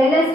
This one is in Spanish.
ustedes